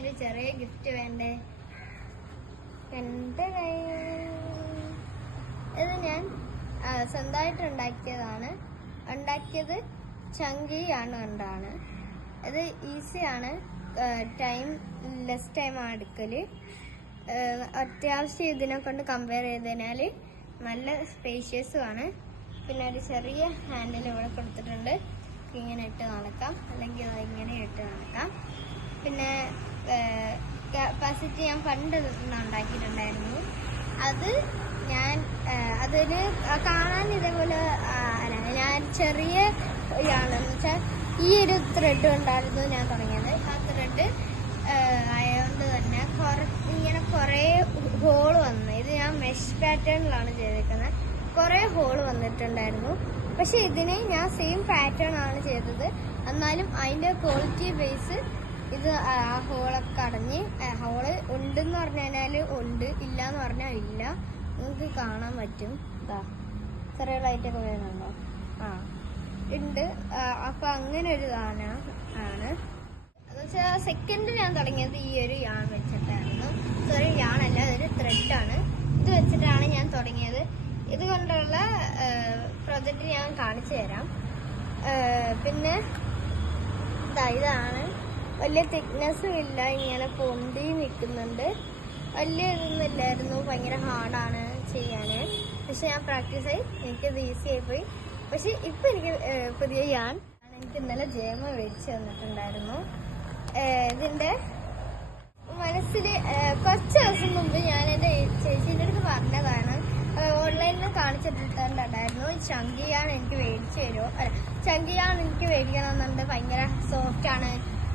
എനിക്കൊരു ചെറിയ ഗിഫ്റ്റ് വേണ്ടേ? ഇത് ഞാൻ സ്വന്തമായിട്ട് ഉണ്ടാക്കിയത് ചങ്കിയാണ് കൊണ്ടാണ്. ഇത് ഈസിയാണ്, ലെസ് ടൈമാണ് എടുക്കല്. അത്യാവശ്യം ഇതിനെ കൊണ്ട് കമ്പയർ ചെയ്തതിനാൽ നല്ല സ്പേഷ്യസുമാണ്. പിന്നെ ഒരു ചെറിയ ഹാൻഡിൽ ഇവിടെ കൊടുത്തിട്ടുണ്ട്, ഇങ്ങനെ ഇട്ട് നടക്കാം, അല്ലെങ്കിൽ ഇങ്ങനെ ഇട്ട് നടക്കാം. പിന്നെ കപ്പാസിറ്റി ഞാൻ പണ്ട് ഉണ്ടാക്കിയിട്ടുണ്ടായിരുന്നു. അത് ഞാൻ അതിന് കാണാൻ ഇതേപോലെ ഞാൻ ചെറിയ ആണെന്ന് വെച്ചാൽ ഈ ഒരു ത്രെഡ് കൊണ്ടായിരുന്നു ഞാൻ തുടങ്ങിയത്. ആ ത്രെഡ് ആയതുകൊണ്ട് തന്നെ ഇങ്ങനെ കുറേ ഹോള് വന്നു. ഇത് ഞാൻ മെഷ് പാറ്റേണിലാണ് ചെയ്തേക്കുന്നത്. കുറേ ഹോള് വന്നിട്ടുണ്ടായിരുന്നു. പക്ഷെ ഇതിനെ ഞാൻ സെയിം പാറ്റേൺ ആണ് ചെയ്തത്. എന്നാലും അതിന്റെ ക്വാളിറ്റി ബേസ് ഇത് ആ ഹോളൊക്കെ അടഞ്ഞ്, ഹോള് ഉണ്ടെന്ന് പറഞ്ഞു കഴിഞ്ഞാല് ഉണ്ട്, ഇല്ല എന്ന് പറഞ്ഞാൽ ഇല്ല. നിങ്ങൾക്ക് കാണാൻ പറ്റും, ചെറിയ ലൈറ്റൊക്കെ വരുന്നുണ്ടോ? ഉണ്ട്. അപ്പൊ അങ്ങനെ ഒരു സാധനം ആണ്. എന്നുവെച്ചാൽ സെക്കൻഡ് ഞാൻ തുടങ്ങിയത് ഈ ഒരു യാൺ വെച്ചിട്ടായിരുന്നു. സോറി, യാണല്ല, അതൊരു ത്രെഡാണ്. ഇത് വെച്ചിട്ടാണ് ഞാൻ തുടങ്ങിയത്. ഇതുകൊണ്ടുള്ള പ്രൊജക്റ്റ് ഞാൻ കാണിച്ചു തരാം. പിന്നെ ഇതാണ്, വലിയ തിക്നെസ്സും ഇല്ല, ഇങ്ങനെ പൊന്തി നിൽക്കുന്നുണ്ട്. വലിയ ഇതൊന്നുമില്ലായിരുന്നു, ഭയങ്കര ഹാർഡാണ് ചെയ്യാൻ. പക്ഷെ ഞാൻ പ്രാക്ടീസ് ആയി, എനിക്കത് ഈസി ആയിപ്പോയി. പക്ഷെ ഇപ്പൊ എനിക്ക് പുതിയ യാൺ എനിക്ക് ഇന്നലെ ജയമ മേടിച്ചു തന്നിട്ടുണ്ടായിരുന്നു. ഇതിന്റെ മനസ്സിൽ കുറച്ച് ദിവസം മുമ്പ് ഞാൻ എൻ്റെ ചേച്ചീൻ്റെ അടുത്ത് പറഞ്ഞതാണ്, ഓൺലൈനിൽ കാണിച്ചിട്ടുണ്ടായിരുന്നു, ചങ്കിയാണ് എനിക്ക് മേടിച്ചു തരുമോ, ചങ്കിയാണ് എനിക്ക് മേടിക്കണമെന്നുണ്ട്, ഭയങ്കര സോഫ്റ്റ് ആണ്,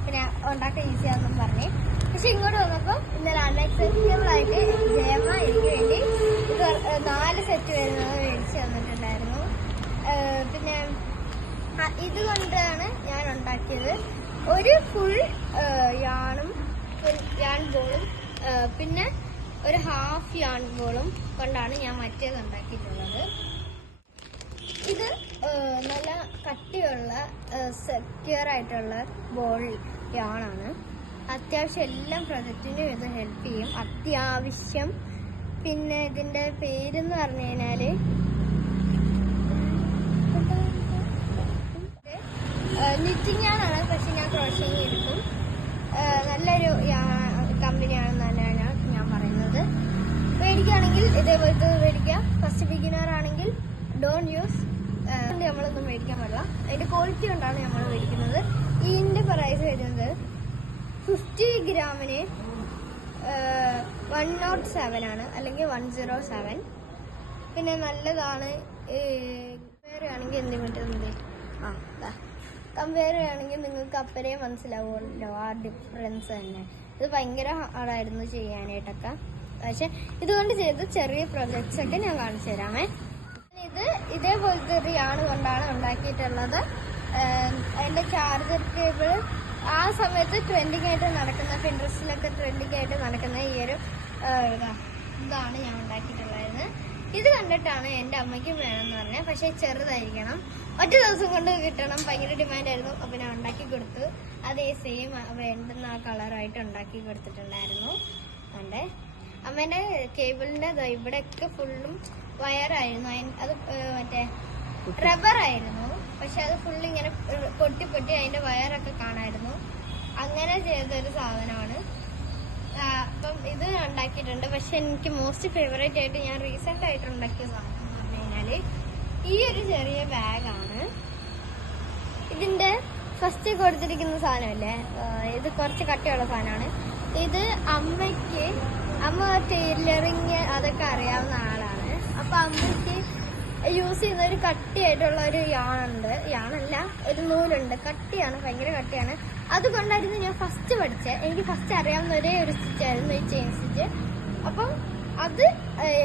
പിന്നെ ഉണ്ടാക്കാൻ ഈസിയാണെന്നും പറഞ്ഞ്. പക്ഷെ ഇങ്ങോട്ട് വന്നപ്പോൾ ഇന്നലെ അൺഎക്സെപ്റ്റബിൾ ആയിട്ട് ജയമ എനിക്ക് വേണ്ടി 4 സെറ്റ് വരുന്നത് മേടിച്ചു തന്നിട്ടുണ്ടായിരുന്നു. പിന്നെ ഇതുകൊണ്ടാണ് ഞാൻ ഉണ്ടാക്കിയത്. ഒരു ഫുൾ യാൺ ബോളും പിന്നെ ഒരു ഹാഫ് യാൺ ബോളും കൊണ്ടാണ് ഞാൻ മറ്റേത് ഉണ്ടാക്കിയിട്ടുള്ളത്. ഇത് നല്ല കട്ടിയുള്ള സെക്യൂർ ആയിട്ടുള്ള ബോൾ യാണാണ്. അത്യാവശ്യം എല്ലാ പ്രൊജക്റ്റിനും ഇത് ഹെൽപ്പ് ചെയ്യും, അത്യാവശ്യം. പിന്നെ ഇതിന്റെ പേരെന്ന് പറഞ്ഞു കഴിഞ്ഞാല് നിറ്റിംഗ് യാണാണ്. പക്ഷെ ഞാൻ ക്രോഷിംഗ് എടുക്കും. നല്ലൊരു കമ്പനിയാണെന്നാണ് ഞാൻ പറയുന്നത്. മേടിക്കുകയാണെങ്കിൽ ഇതേപോലത്തെ മേടിക്കുക. ഫസ്റ്റ് ബിഗിനർ ആണെങ്കിൽ ഡോണ്ട് യൂസ്, നമ്മളൊന്നും മേടിക്കാൻ പാടില്ല. അതിന്റെ ക്വാളിറ്റി കൊണ്ടാണ് നമ്മൾ മേടിക്കുന്നത്. ഇതിന്റെ പ്രൈസ് വരുന്നത് 50 ഗ്രാമിന് 107 ആണ്, അല്ലെങ്കിൽ 107. പിന്നെ നല്ലതാണ്. കമ്പയർ ആണെങ്കിൽ എന്ത് പറ്റുന്നത്, കമ്പയർ ചെയ്യുകയാണെങ്കിൽ നിങ്ങൾക്ക് അപ്പരേ മനസ്സിലാവുമല്ലോ ആ ഡിഫറൻസ് തന്നെ. ഇത് ഭയങ്കര ഹാർഡായിരുന്നു ചെയ്യാനായിട്ടൊക്കെ. പക്ഷെ ഇതുകൊണ്ട് ചെയ്ത് ചെറിയ പ്രൊജക്ട്സ് ഒക്കെ ഞാൻ കാണിച്ചു തരാമേ. ഇത് ഇതേപോലത്തെ ഒരു യാൺ കൊണ്ടാണ് ഉണ്ടാക്കിയിട്ടുള്ളത്. അതിന്റെ ചാർജർ കേബിൾ ആ സമയത്ത് ട്രെൻഡിങ് ആയിട്ട് നടക്കുന്ന, പിൻട്രസ്റ്റിലൊക്കെ ട്രെൻഡിങ് ആയിട്ട് നടക്കുന്ന ഈ ഒരു ഇതാണ് ഞാൻ ഉണ്ടാക്കിയിട്ടുള്ളത്. ഇത് കണ്ടിട്ടാണ് എൻ്റെ അമ്മയ്ക്കും വേണമെന്ന് പറഞ്ഞത്. പക്ഷെ ചെറുതായിരിക്കണം, ഒറ്റ ദിവസം കൊണ്ട് കിട്ടണം, ഭയങ്കര ഡിമാൻഡായിരുന്നു. അപ്പം ഞാൻ ഉണ്ടാക്കി കൊടുത്തു. അതേ സെയിം വേണ്ടുന്ന ആ കളറായിട്ട് ഉണ്ടാക്കി കൊടുത്തിട്ടുണ്ടായിരുന്നു. അതുകൊണ്ട് അമ്മേൻ്റെ കേബിളിൻ്റെ ഇവിടെയൊക്കെ ഫുള്ളും വയറായിരുന്നു. അത് മറ്റേ റബ്ബറായിരുന്നു. പക്ഷെ അത് ഫുള്ള് ഇങ്ങനെ പൊട്ടി അതിൻ്റെ വയറൊക്കെ കാണായിരുന്നു. അങ്ങനെ ചെയ്തൊരു സാധനമാണ്. അപ്പം ഇത് ഉണ്ടാക്കിയിട്ടുണ്ട്. പക്ഷെ എനിക്ക് മോസ്റ്റ് ഫേവറേറ്റ് ആയിട്ട് ഞാൻ റീസെന്റ് ആയിട്ട് ഉണ്ടാക്കിയ സാധനം എന്ന് പറഞ്ഞു കഴിഞ്ഞാല് ഈ ഒരു ചെറിയ ബാഗാണ്. ഇതിന്റെ ഫസ്റ്റ് കൊടുത്തിരിക്കുന്ന സാധനമല്ലേ, ഇത് കുറച്ച് കട്ടിയുള്ള സാധനമാണ്. ഇത് അമ്മ ടൈലറിങ് അതൊക്കെ അറിയാവുന്ന ആളാണ്. അപ്പൊ അമ്മയ്ക്ക് യൂസ് ചെയ്യുന്ന ഒരു കട്ടിയായിട്ടുള്ള ഒരു യാണല്ല, ഒരു നൂലുണ്ട്, കട്ടിയാണ്, ഭയങ്കര കട്ടിയാണ്. അതുകൊണ്ടായിരുന്നു ഞാൻ ഫസ്റ്റ് പഠിച്ചത്. എനിക്ക് ഫസ്റ്റ് അറിയാവുന്ന ഒരേ ഒരു സ്റ്റിച്ചായിരുന്നു ഈ ചെയിൻ സ്റ്റിച്ച്. അപ്പം അത്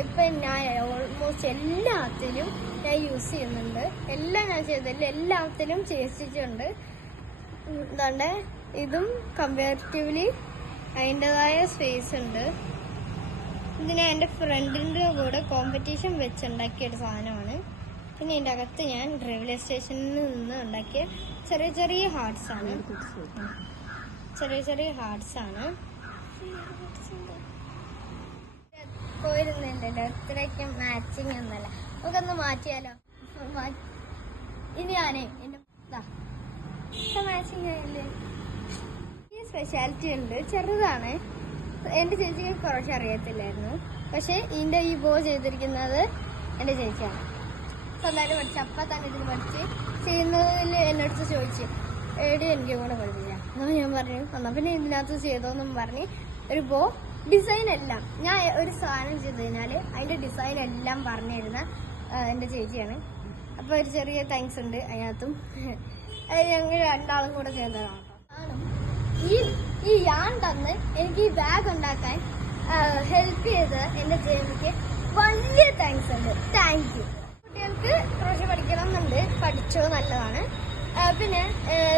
ഇപ്പൊ ഞാൻ ഓൾമോസ്റ്റ് എല്ലാത്തിലും ഞാൻ യൂസ് ചെയ്യുന്നുണ്ട്. എല്ലാം ഞാൻ ചെയ്തതില്ല, എല്ലാത്തിലും ചെയിൻ സ്റ്റിച്ച് ഉണ്ട്. എന്താണ്ട് ഇതും കമ്പാരിറ്റീവ്ലി അതിൻ്റെതായ സ്പേസ് ഉണ്ട്. ഇതിനെ എൻ്റെ ഫ്രണ്ടിൻ്റെ കൂടെ കോമ്പറ്റീഷൻ വെച്ചുണ്ടാക്കിയൊരു സാധനമാണ്. പിന്നെ ഇതിൻ്റെ അകത്ത് ഞാൻ റെയിൽവേ സ്റ്റേഷനിൽ നിന്ന് ഉണ്ടാക്കിയ ചെറിയ ഹാർട്സ് ആണ്. പോയിരുന്നില്ലല്ലോ, ഇത്രയ്ക്ക് മാച്ചിങ് ഒന്നല്ല. നമുക്കൊന്ന് മാറ്റിയാലോ? ഇനി ഞാനേ മാച്ചിങ് ആയില്ലേ? ഈ സ്പെഷ്യാലിറ്റി ഉണ്ട്, ചെറുതാണ്. എൻ്റെ ചേച്ചിക്ക് കുറച്ച് അറിയത്തില്ലായിരുന്നു. പക്ഷെ ഇതിൻ്റെ ഈ ബോ ചെയ്തിരിക്കുന്നത് എൻ്റെ ചേച്ചിയാണ്. സ്വന്തമായിട്ട് പഠിച്ച് അപ്പം തന്നെ ഇതിൽ പഠിച്ച് ചെയ്യുന്നതിൽ എന്നോട് ചോദിച്ചു, എടി എനിക്ക് കൂടെ പഠിപ്പില്ല. എന്നാൽ ഞാൻ പറഞ്ഞു എന്നാൽ പിന്നെ ഇതിനകത്ത് ചെയ്തോന്നും പറഞ്ഞ് ഒരു ബോ ഡിസൈൻ എല്ലാം ഞാൻ ഒരു സാധനം ചെയ്ത് കഴിഞ്ഞാൽ അതിൻ്റെ ഡിസൈൻ എല്ലാം പറഞ്ഞു തരുന്ന എൻ്റെ ചേച്ചിയാണ്. അപ്പോൾ ഒരു ചെറിയ താങ്ക്സ് ഉണ്ട് അതിനകത്തും. ഞങ്ങൾ രണ്ടാളും കൂടെ ചേർന്നതാണ്. ഈ ഞാൻ തന്ന് എനിക്ക് ഈ ബാഗ് ഉണ്ടാക്കാൻ ഹെൽപ്പ് ചെയ്ത് എൻ്റെ ചേച്ചിക്ക് വലിയ താങ്ക്സ് ഉണ്ട്. Thank you. കുട്ടികൾക്ക് ക്രോഷ്യ പഠിക്കണം എന്നുണ്ട്, പഠിച്ചോ, നല്ലതാണ്. പിന്നെ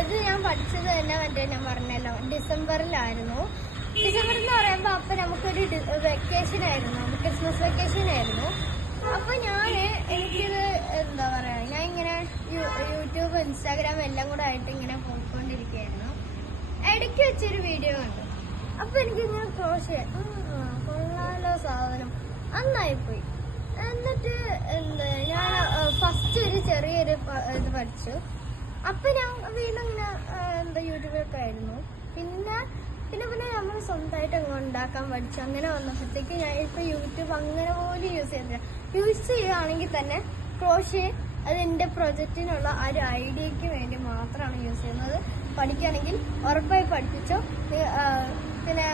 ഇത് ഞാൻ പഠിച്ചത് തന്നെ മറ്റേ ഞാൻ പറഞ്ഞല്ലോ ഡിസംബറിലായിരുന്നു. ഡിസംബർ എന്ന് പറയുമ്പോൾ അപ്പം നമുക്കൊരു വെക്കേഷൻ ആയിരുന്നു, ക്രിസ്മസ് വെക്കേഷൻ ആയിരുന്നു. അപ്പോൾ എനിക്കിത് എന്താ പറയുക, ഞാൻ ഇങ്ങനെ യൂട്യൂബ് ഇൻസ്റ്റാഗ്രാം എല്ലാം കൂടെ ആയിട്ട് ഇങ്ങനെ പോയിക്കൊണ്ടിരിക്കുകയായിരുന്നു. ഇടയ്ക്ക് വെച്ചൊരു വീഡിയോ കണ്ടു. അപ്പോൾ എനിക്കിങ്ങനെ ക്രോഷ്യ കൊള്ളാലോ സാധനം, നന്നായിപ്പോയി. എന്നിട്ട് ഞാൻ ഫസ്റ്റ് ഒരു ചെറിയൊരു ഇത് പഠിച്ചു. അപ്പം ഞാൻ വീണ്ടും ഇങ്ങനെ യൂട്യൂബിലൊക്കെ ആയിരുന്നു. പിന്നെ നമ്മൾ സ്വന്തമായിട്ട് അങ്ങ് ഉണ്ടാക്കാൻ പഠിച്ചു. അങ്ങനെ വന്നപ്പോഴത്തേക്ക് ഞാൻ ഇപ്പോൾ യൂട്യൂബ് അങ്ങനെ പോലും യൂസ് ചെയ്യുകയാണെങ്കിൽ തന്നെ ക്രോഷ്യ അത് എൻ്റെ പ്രൊജക്റ്റിനുള്ള ആ ഒരു ഐഡിയയ്ക്ക് വേണ്ടി മാത്രമാണ് യൂസ് ചെയ്യുന്നത്. പഠിക്കുകയാണെങ്കിൽ ഉറപ്പായി പഠിപ്പിച്ചോ. പിന്നെ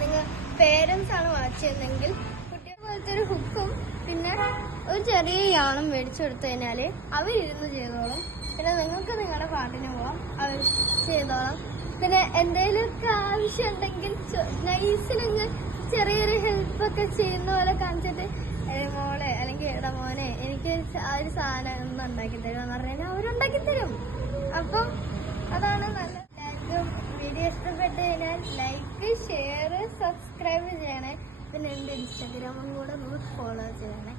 നിങ്ങൾ പേരൻസ് ആണ് വായിച്ചതെങ്കിൽ കുട്ടികളെ പോലത്തെ ഒരു ഹുക്കും പിന്നെ ഒരു ചെറിയ യാണം മേടിച്ചു കൊടുത്തു കഴിഞ്ഞാൽ അവരിരുന്ന് ചെയ്തോളും. പിന്നെ നിങ്ങൾക്ക് നിങ്ങളുടെ പാട്ടിന് പോവാം, അവർ ചെയ്തോളാം. പിന്നെ എന്തെങ്കിലുമൊക്കെ ആവശ്യം ഉണ്ടെങ്കിൽ നൈസിലങ്ങ് ചെറിയൊരു ഹെൽപ്പൊക്കെ ചെയ്യുന്ന പോലെ കാണിച്ചിട്ട് മോളെ അല്ലെങ്കിൽ എടാ മോനെ എനിക്ക് ആ ഒരു സാധനം ഒന്ന് ഉണ്ടാക്കി തരുമെന്ന് പറഞ്ഞു കഴിഞ്ഞാൽ അവരുണ്ടാക്കി തരും. അപ്പം അതാണ് നല്ല. എല്ലാവർക്കും വീഡിയോ ഇഷ്ടപ്പെട്ട് കഴിഞ്ഞാൽ ലൈക്ക്, ഷെയർ, സബ്സ്ക്രൈബ് ചെയ്യണേ. പിന്നെ എൻ്റെ ഇൻസ്റ്റാഗ്രാമും കൂടെ ഒന്ന് ഫോളോ ചെയ്യണേ.